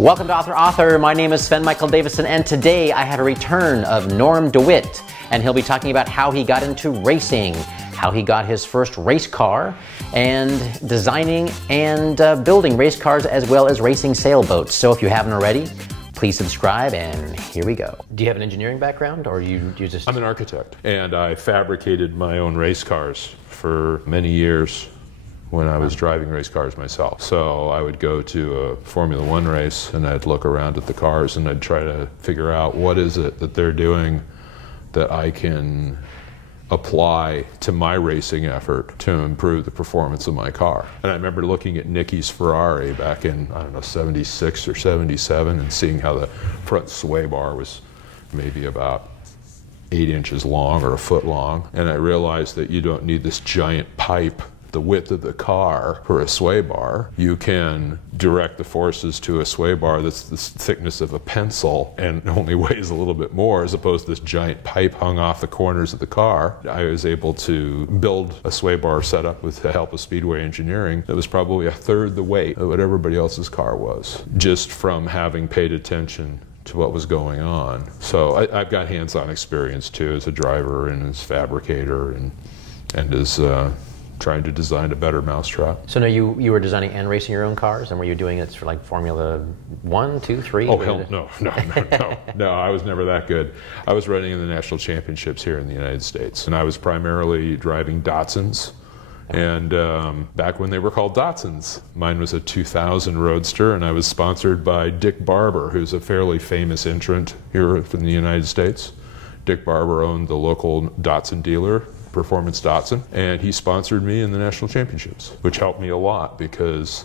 Welcome to Author. My name is Sven Michael Davison, and today I have a return of Norm DeWitt, and he'll be talking about how he got into racing, how he got his first race car, and designing and building race cars as well as racing sailboats. So if you haven't already, please subscribe, and here we go. Do you have an engineering background, or you just... I'm an architect, and I fabricated my own race cars for many years when I was driving race cars myself. So I would go to a Formula One race, and I'd look around at the cars, and I'd try to figure out what is it that they're doing that I can apply to my racing effort to improve the performance of my car. And I remember looking at Nicky's Ferrari back in, I don't know, 76 or 77, and seeing how the front sway bar was maybe about 8 inches long or a foot long. And I realized that you don't need this giant pipe the width of the car for a sway bar. You can direct the forces to a sway bar that's the thickness of a pencil and only weighs a little bit more, as opposed to this giant pipe hung off the corners of the car. I was able to build a sway bar setup with the help of Speedway Engineering that was probably a third the weight of what everybody else's car was, just from having paid attention to what was going on. So I've got hands-on experience too as a driver and as fabricator and as trying to design a better mousetrap. So now you were designing and racing your own cars, and were you doing it for like Formula 1, 2, 3? Oh, hell no. No, I was never that good. I was running in the national championships here in the United States, and I was primarily driving Datsuns. And back when they were called Datsuns. Mine was a 2000 Roadster, and I was sponsored by Dick Barber, who's a fairly famous entrant here in the United States. Dick Barber owned the local Datsun dealer, Performance Datsun, and he sponsored me in the national championships, which helped me a lot because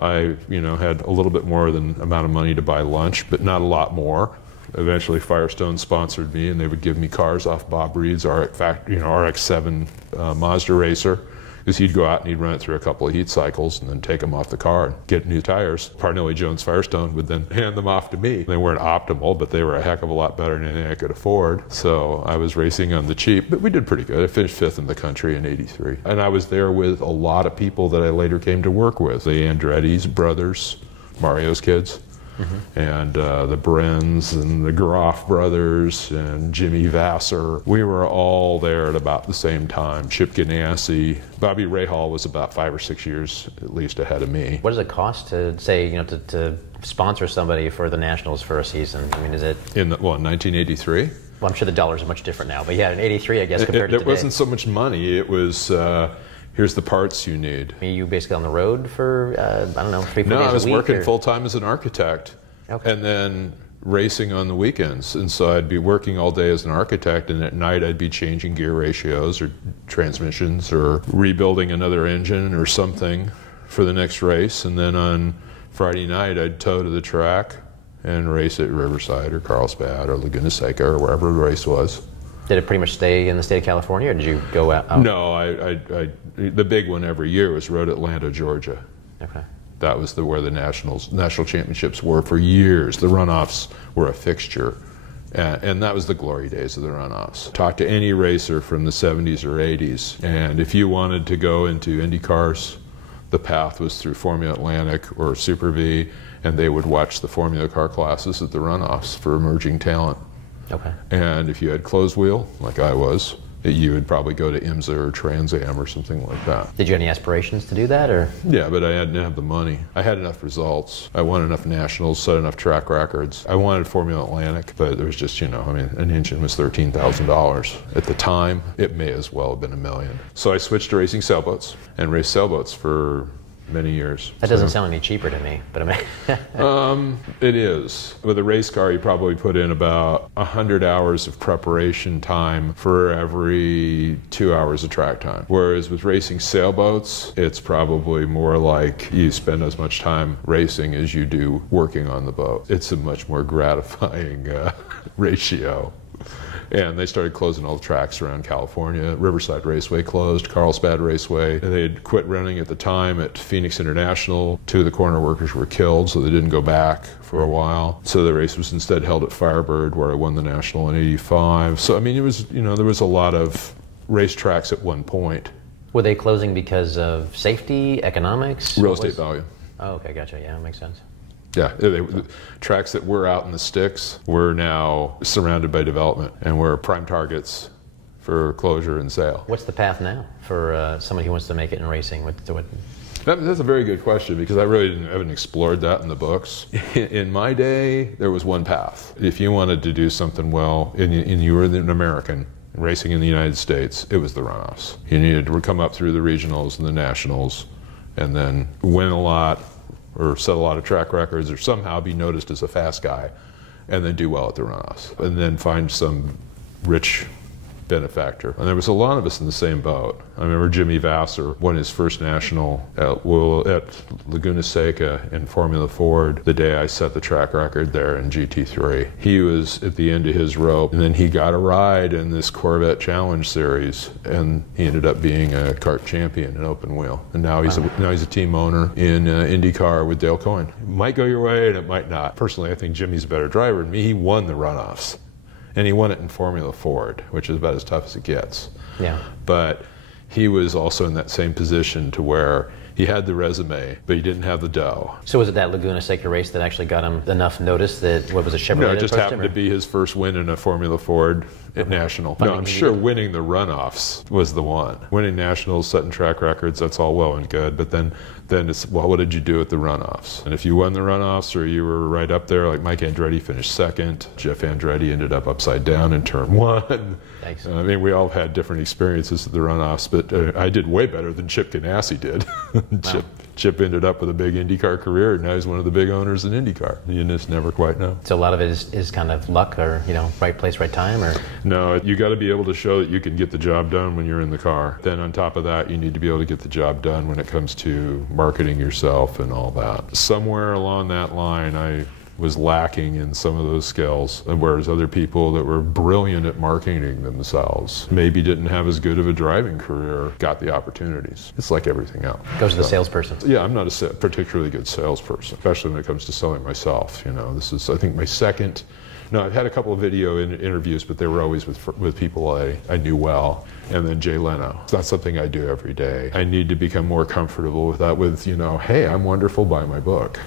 I, had a little bit more than amount of money to buy lunch, but not a lot more. Eventually Firestone sponsored me, and they would give me cars off Bob Reed's RX-7 Mazda racer, because he'd go out and he'd run it through a couple of heat cycles and then take them off the car and get new tires. Parnelli Jones Firestone would then hand them off to me. They weren't optimal, but they were a heck of a lot better than anything I could afford. So I was racing on the cheap, but we did pretty good. I finished 5th in the country in '83. And I was there with a lot of people that I later came to work with. The Andretti's brothers, Mario's kids. And the Brens and the Groff brothers and Jimmy Vassar. We were all there at about the same time. Chip Ganassi. Bobby Rahal was about 5 or 6 years at least ahead of me. What does it cost to say, to sponsor somebody for the Nationals for a season? I mean, is it... In 1983? Well, I'm sure the dollars are much different now, but yeah, in '83, I guess, compared to today. It wasn't so much money. It was... here's the parts you need. Are you basically on the road for, 3-4 days a week? No, I was working full-time as an architect. Okay. And then racing on the weekends. And so I'd be working all day as an architect, and at night I'd be changing gear ratios or transmissions or rebuilding another engine or something for the next race. And then on Friday night I'd tow to the track and race at Riverside or Carlsbad or Laguna Seca or wherever the race was. Did it pretty much stay in the state of California, or did you go out? No, the big one every year was Road Atlanta, Georgia. Okay. That was where the national championships were for years. The runoffs were a fixture, and that was the glory days of the runoffs. Talk to any racer from the 70s or 80s, and if you wanted to go into Indy cars, the path was through Formula Atlantic or Super V, and they would watch the Formula car classes at the runoffs for emerging talent. Okay. And if you had closed wheel, like I was, you would probably go to IMSA or Trans Am or something like that. Did you have any aspirations to do that, or? Yeah, but I didn't have the money. I had enough results. I won enough nationals, set enough track records. I wanted Formula Atlantic, but there was just, an engine was $13,000. At the time, it may as well have been $1 million. So I switched to racing sailboats and raced sailboats for many years. That doesn't sound any cheaper to me, but I mean... It is. With a race car, you probably put in about 100 hours of preparation time for every 2 hours of track time. Whereas with racing sailboats, it's probably more like you spend as much time racing as you do working on the boat. It's a much more gratifying ratio. And they started closing all the tracks around California. Riverside Raceway closed, Carlsbad Raceway. They had quit running at the time at Phoenix International. 2 of the corner workers were killed, so they didn't go back for a while. So the race was instead held at Firebird, where I won the national in '85. So, I mean, it was, there was a lot of racetracks at one point. Were they closing because of safety, economics? Real estate value. Oh, okay, gotcha. Yeah, that makes sense. Yeah, tracks that were out in the sticks were now surrounded by development and were prime targets for closure and sale. What's the path now for somebody who wants to make it in racing? That's a very good question, because I really haven't explored that in the books. In my day, there was one path. If you wanted to do something well, and you were an American racing in the United States, it was the runoffs. You needed to come up through the regionals and the nationals, and then win a lot, or set a lot of track records, or somehow be noticed as a fast guy, and then do well at the runoffs, and then find some rich benefactor. And there was a lot of us in the same boat. I remember Jimmy Vassar won his first national at Laguna Seca in Formula Ford the day I set the track record there in GT3. He was at the end of his rope, and then he got a ride in this Corvette Challenge Series, and he ended up being a kart champion in open wheel. And now he's a team owner in IndyCar with Dale Coyne. It might go your way and it might not. Personally, I think Jimmy's a better driver than me. He won the runoffs. And he won it in Formula Ford, which is about as tough as it gets. Yeah. But he was also in that same position to where he had the resume, but he didn't have the dough. So was it that Laguna Seca race that actually got him enough notice that, what was it, Chevrolet? No, it just happened to be his first win in a Formula Ford at National. No, I'm sure winning the runoffs was the one. Winning Nationals, setting track records, that's all well and good, but then it's, well, what did you do at the runoffs? And if you won the runoffs, or you were right up there, like Mike Andretti finished second, Jeff Andretti ended up upside down in turn one. Thanks. I mean, we all had different experiences at the runoffs, but I did way better than Chip Ganassi did. Wow. Chip ended up with a big IndyCar career, and now he's one of the big owners in IndyCar. You just never quite know. So a lot of it is kind of luck, or, you know, right place, right time, or? No, you got to be able to show that you can get the job done when you're in the car. Then on top of that, you need to be able to get the job done when it comes to marketing yourself and all that. Somewhere along that line, I was lacking in some of those skills, whereas other people that were brilliant at marketing themselves maybe didn't have as good of a driving career, got the opportunities. It's like everything else. Goes to the salesperson. Yeah, I'm not a particularly good salesperson, especially when it comes to selling myself. You know, this is, I think, my second. No, I've had a couple of video interviews, but they were always with people I knew well. And then Jay Leno. It's not something I do every day. I need to become more comfortable with that, with, you know, hey, I'm wonderful, buy my book.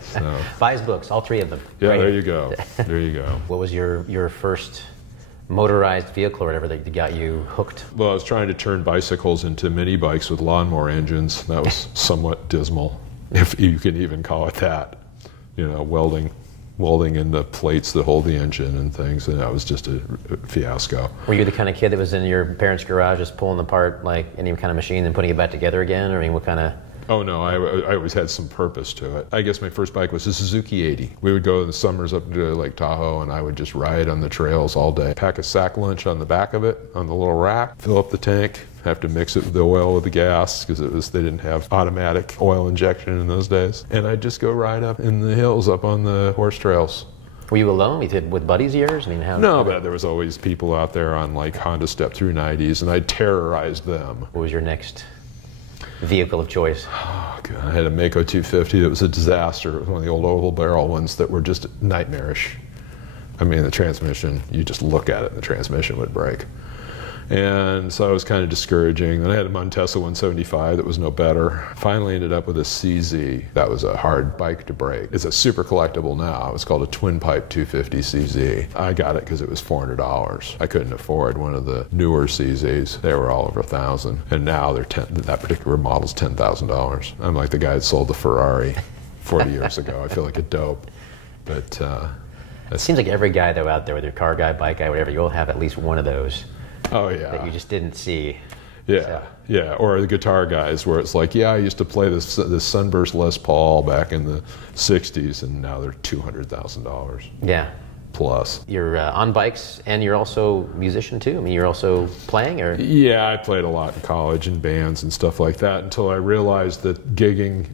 So. Buy his books, all three of them. Yeah, right. There you go. There you go. What was your first motorized vehicle or whatever that got you hooked? Well, I was trying to turn bicycles into mini bikes with lawnmower engines. That was somewhat dismal, if you can even call it that. You know, welding in the plates that hold the engine and things, and that was just a fiasco. Were you the kind of kid that was in your parents' garage just pulling apart like any kind of machine and putting it back together again? Or, I mean, what kind of... Oh no, I always had some purpose to it. I guess my first bike was a Suzuki 80. We would go in the summers up to Lake Tahoe, and I would just ride on the trails all day. Pack a sack lunch on the back of it, on the little rack, fill up the tank, have to mix it with the oil with the gas, because they didn't have automatic oil injection in those days. And I'd just go ride up in the hills, up on the horse trails. Were you alone? You did with buddies of yours? I mean, how? No, but there was always people out there on like Honda Step Through 90s, and I terrorized them. What was your next vehicle of choice? Oh, God. I had a Mako 250 that was a disaster. It was one of the old oval barrel ones that were just nightmarish. I mean, the transmission, you just look at it and the transmission would break. And so it was kind of discouraging. Then I had a Montesa 175 that was no better. Finally ended up with a CZ. That was a hard bike to break. It's a super collectible now. It was called a twin pipe 250 CZ. I got it because it was $400. I couldn't afford one of the newer CZs. They were all over $1,000. And now that particular model's $10,000. I'm like the guy that sold the Ferrari 40 years ago. I feel like a dope. But it seems like every guy though out there, whether car guy, bike guy, whatever, you all have at least one of those. Oh yeah. That you just didn't see. Yeah, so. Yeah. Or the guitar guys, where it's like, yeah, I used to play this Sunburst Les Paul back in the '60s, and now they're $200,000. Yeah. Plus. You're on bikes, and you're also a musician too. I mean, you're also playing, or? Yeah, I played a lot in college and bands and stuff like that until I realized that gigging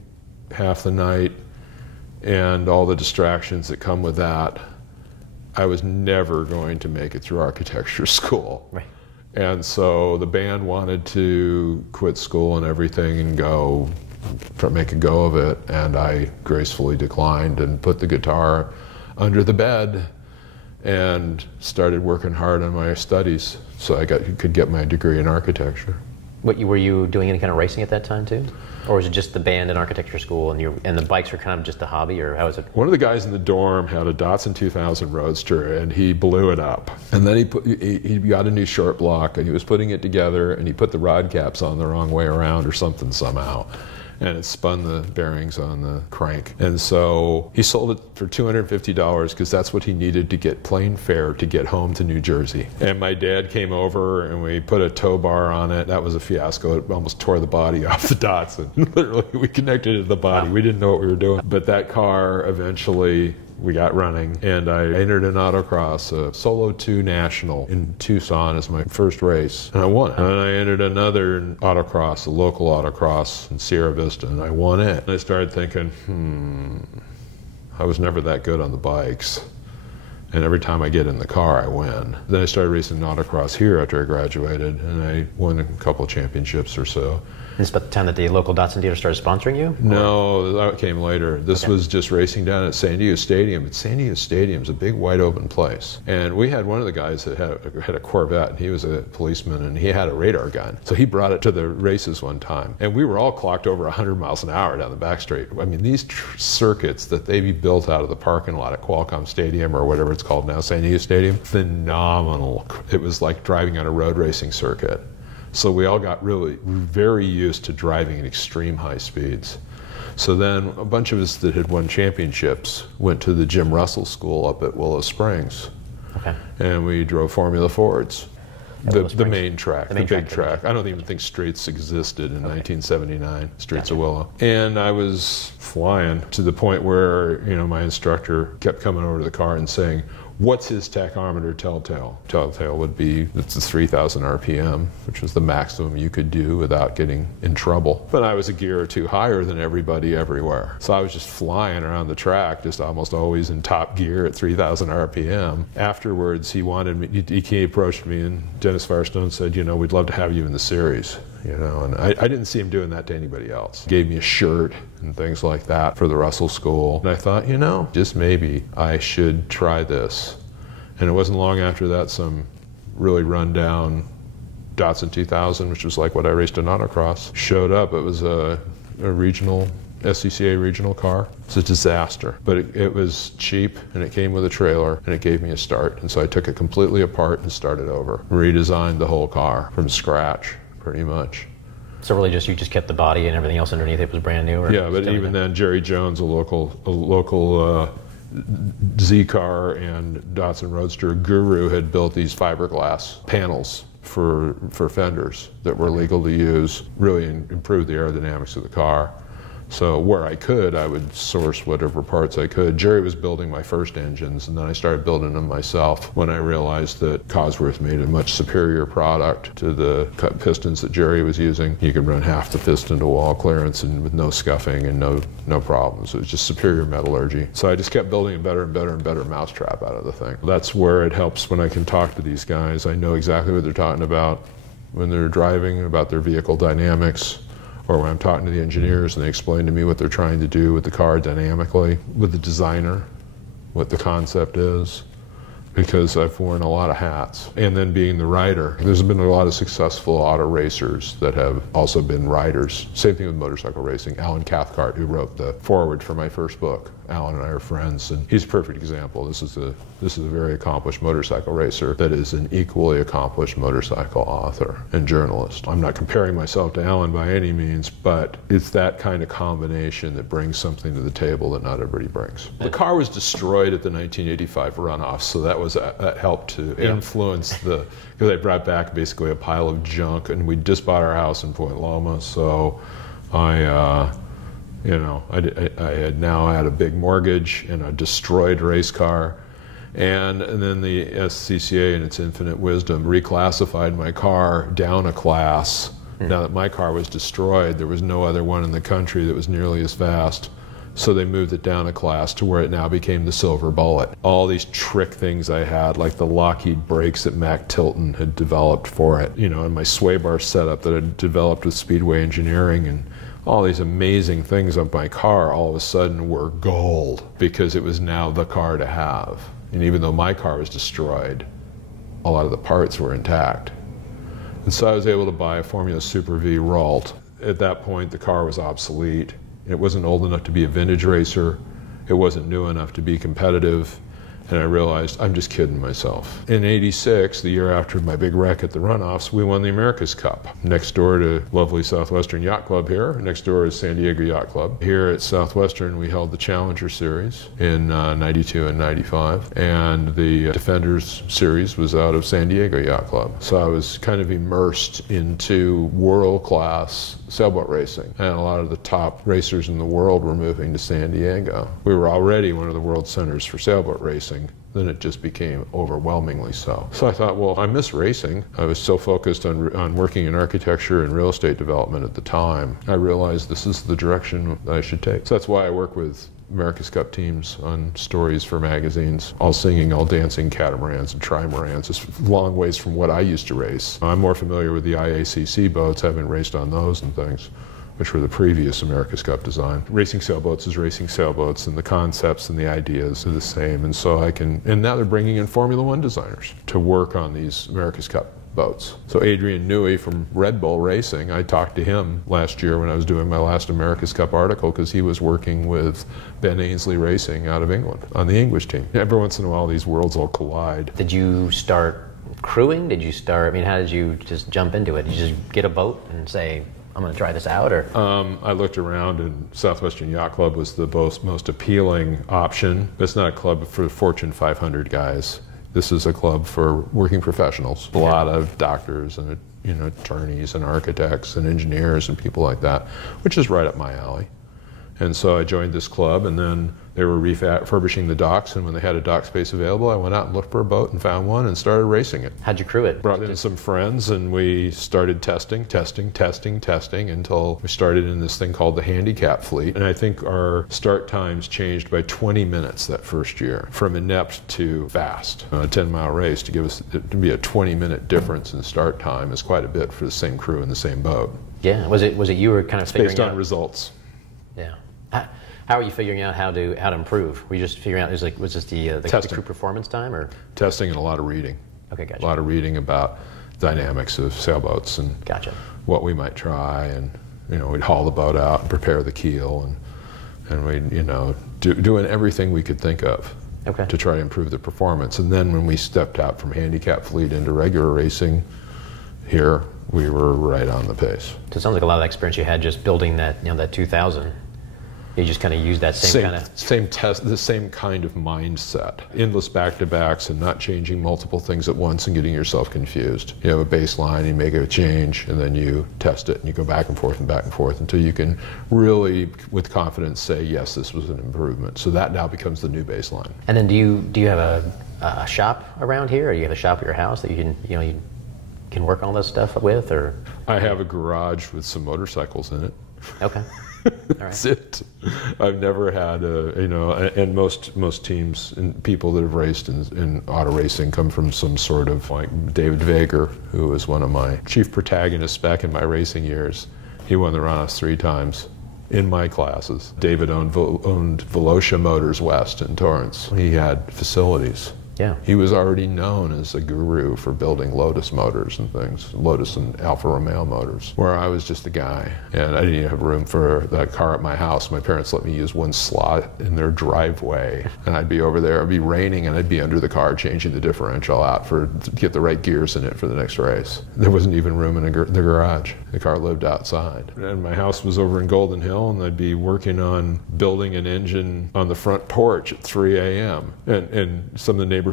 half the night and all the distractions that come with that, I was never going to make it through architecture school. Right. And so the band wanted to quit school and everything and go make a go of it, and I gracefully declined and put the guitar under the bed and started working hard on my studies so I could get my degree in architecture. Were you doing any kind of racing at that time too? Or was it just the band and architecture school and the bikes were kind of just a hobby, or how was it? One of the guys in the dorm had a Datsun 2000 Roadster and he blew it up. And then he got a new short block and he was putting it together and he put the rod caps on the wrong way around or something somehow. And it spun the bearings on the crank. And so he sold it for $250 because that's what he needed to get plane fare to get home to New Jersey. And my dad came over and we put a tow bar on it. That was a fiasco. It almost tore the body off the Datsun. Literally, we connected it to the body. Wow. We didn't know what we were doing. But that car eventually, we got running, and I entered an autocross, a Solo 2 National in Tucson as my first race, and I won it. And I entered another autocross, a local autocross in Sierra Vista, and I won it. And I started thinking, I was never that good on the bikes. And every time I get in the car, I win. Then I started racing autocross here after I graduated, and I won a couple of championships or so. This is about the time that the local Datsun dealer started sponsoring you? No, that came later. This was just racing down at San Diego Stadium. But San Diego Stadium's a big, wide open place. And we had one of the guys that had a Corvette, and he was a policeman, and he had a radar gun. So he brought it to the races one time. And we were all clocked over 100 miles an hour down the back straight. I mean, these circuits that they built out of the parking lot at Qualcomm Stadium, or whatever it's called now, San Diego Stadium, phenomenal. It was like driving on a road racing circuit. So we all got really very used to driving at extreme high speeds. So then a bunch of us that had won championships went to the Jim Russell School up at Willow Springs. Okay. And we drove Formula Fords. The main track, the big track. I don't even think Streets existed in 1979, Streets of Willow. And I was flying to the point where, my instructor kept coming over to the car and saying, "What's his tachometer telltale?" Telltale would be, it's the 3,000 RPM, which was the maximum you could do without getting in trouble. But I was a gear or two higher than everybody everywhere. So I was just flying around the track, just almost always in top gear at 3,000 RPM. Afterwards, he approached me, and Dennis Firestone said, "We'd love to have you in the series." And I didn't see him doing that to anybody else. He gave me a shirt and things like that for the Russell School. And I thought, just maybe I should try this. And it wasn't long after that some really run-down Datsun 2000, which was like what I raced in autocross, showed up. It was a regional, SCCA regional car. It's a disaster. But it was cheap, and it came with a trailer, and it gave me a start. And so I took it completely apart and started over. Redesigned the whole car from scratch. Pretty much. So really you just kept the body and everything else underneath it was brand new? Yeah, but even then, Jerry Jones, a local Z-Car and Datsun Roadster guru, had built these fiberglass panels for fenders that were legal to use, really improved the aerodynamics of the car. So where I could, I would source whatever parts I could. Jerry was building my first engines, and then I started building them myself when I realized that Cosworth made a much superior product to the cut pistons that Jerry was using. You could run half the piston to wall clearance and with no scuffing and no problems. It was just superior metallurgy. So I just kept building a better and better and better mousetrap out of the thing. That's where it helps when I can talk to these guys. I know exactly what they're talking about when they're driving, about their vehicle dynamics. Or when I'm talking to the engineers and they explain to me what they're trying to do with the car dynamically, with the designer, what the concept is, because I've worn a lot of hats. And then being the rider, there's been a lot of successful auto racers that have also been riders. Same thing with motorcycle racing. Alan Cathcart, who wrote the foreword for my first book. Alan and I are friends, and he's a perfect example. This is a very accomplished motorcycle racer that is an equally accomplished motorcycle author and journalist. I'm not comparing myself to Alan by any means, but it's that kind of combination that brings something to the table that not everybody brings. The car was destroyed at the 1985 runoff, so that helped to influence because I brought back basically a pile of junk, and we just bought our house in Point Loma, so I had now had a big mortgage and a destroyed race car. And then the SCCA, in its infinite wisdom, reclassified my car down a class. Now that my car was destroyed, there was no other one in the country that was nearly as fast. So they moved it down a class to where it now became the Silver Bullet. All these trick things I had, like the Lockheed brakes that Mac Tilton had developed for it, and my sway bar setup that I developed with Speedway Engineering, and all these amazing things of my car all of a sudden were gold because it was now the car to have. And even though my car was destroyed, a lot of the parts were intact. And so I was able to buy a Formula Super V Ralt. At that point, the car was obsolete. It wasn't old enough to be a vintage racer. It wasn't new enough to be competitive. And I realized I'm just kidding myself. In '86, the year after my big wreck at the runoffs, we won the America's Cup. Next door to lovely Southwestern Yacht Club here. Next door is San Diego Yacht Club. Here at Southwestern, we held the Challenger Series in '92 and '95. And the Defenders Series was out of San Diego Yacht Club. So I was kind of immersed into world-class sailboat racing. And a lot of the top racers in the world were moving to San Diego. We were already one of the world centers for sailboat racing. Then it just became overwhelmingly so. So I thought, well, I miss racing. I was so focused on working in architecture and real estate development at the time. I realized this is the direction I should take. So that's why I work with America's Cup teams on stories for magazines, all singing, all dancing catamarans and trimarans. It's a long ways from what I used to race. I'm more familiar with the IACC boats, having raced on those and things, which were the previous America's Cup design. Racing sailboats is racing sailboats, and the concepts and the ideas are the same. And so and now they're bringing in Formula One designers to work on these America's Cup boats. So Adrian Newey from Red Bull Racing, I talked to him last year when I was doing my last America's Cup article, because he was working with Ben Ainsley Racing out of England on the English team. Every once in a while, these worlds will collide. Did you start crewing? Did you start, I mean, how did you just jump into it? Did you just get a boat and say, I'm going to try this out? Or I looked around, and Southwestern Yacht Club was the most appealing option. It's not a club for Fortune 500 guys. This is a club for working professionals. A lot of doctors and attorneys and architects and engineers and people like that, which is right up my alley. And so I joined this club, and then they were refurbishing the docks, and when they had a dock space available, I went out and looked for a boat and found one and started racing it. How'd you crew it? Brought in some friends, and we started testing until we started in this thing called the handicap fleet. And I think our start times changed by 20 minutes that first year, from inept to fast. A 10-mile race, to be a 20-minute difference in start time is quite a bit for the same crew in the same boat. Yeah, was it you were kind of figuring based on out results. Yeah. How are you figuring out how to improve? Were you just figuring out, was this the crew performance time, or? Testing and a lot of reading. Okay, gotcha. A lot of reading about dynamics of sailboats and gotcha. What we might try, and we'd haul the boat out and prepare the keel, and we'd doing everything we could think of to try to improve the performance. And then when we stepped out from handicap fleet into regular racing here, we were right on the pace. So it sounds like a lot of the experience you had just building that that 2000. You just kind of use that same kind of... the same kind of mindset. Endless back-to-backs and not changing multiple things at once and getting yourself confused. You have a baseline, you make a change, and then you test it, and you go back and forth until you can really, with confidence, say, yes, this was an improvement. So that now becomes the new baseline. And then do you have a shop around here, or do you have a shop at your house that you can, you can work all this stuff with, or? I have a garage with some motorcycles in it. Okay. That's it. I've never had and most teams and people that have raced in auto racing come from some sort of, like David Vager, who was one of my chief protagonists back in my racing years. He won the runoffs 3 times in my classes. David owned Velocia Motors West in Torrance. He had facilities. Yeah. He was already known as a guru for building Lotus motors and things, Lotus and Alfa Romeo motors, where I was just a guy. And I didn't even have room for that car at my house. My parents let me use one slot in their driveway. And I'd be over there, it'd be raining, and I'd be under the car changing the differential out to get the right gears in it for the next race. There wasn't even room in the garage. The car lived outside. And my house was over in Golden Hill, and I'd be working on building an engine on the front porch at 3 a.m. And some of the neighborhood,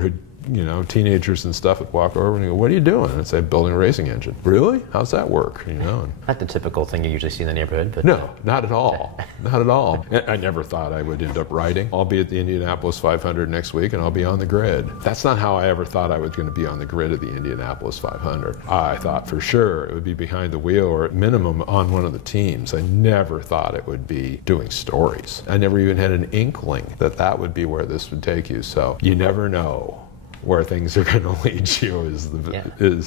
teenagers and stuff would walk over and go, "What are you doing?" And I'd say, "Building a racing engine." "Really? How's that work?" Not the typical thing you usually see in the neighborhood, but no, not at all. Not at all. I never thought I would end up riding. I'll be at the Indianapolis 500 next week, and I'll be on the grid. That's not how I ever thought I was going to be on the grid of the Indianapolis 500. I thought for sure it would be behind the wheel, or at minimum on one of the teams. I never thought it would be doing stories. I never even had an inkling that would be where this would take you. So you never know where things are going to lead you is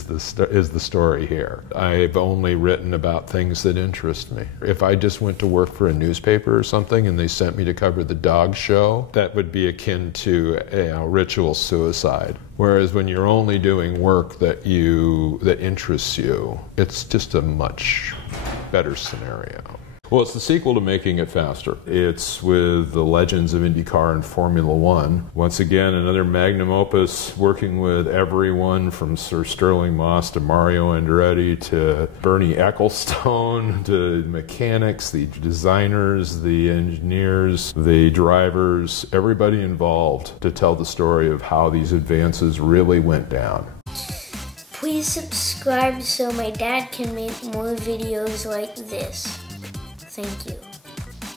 the story here. I've only written about things that interest me. If I just went to work for a newspaper or something and they sent me to cover the dog show, that would be akin to ritual suicide. Whereas when you're only doing work that interests you, it's just a much better scenario. Well, it's the sequel to Making It Faster. It's with the legends of IndyCar and Formula One. Once again, another magnum opus, working with everyone from Sir Sterling Moss to Mario Andretti to Bernie Ecclestone to mechanics, the designers, the engineers, the drivers, everybody involved to tell the story of how these advances really went down. Please subscribe so my dad can make more videos like this. Thank you.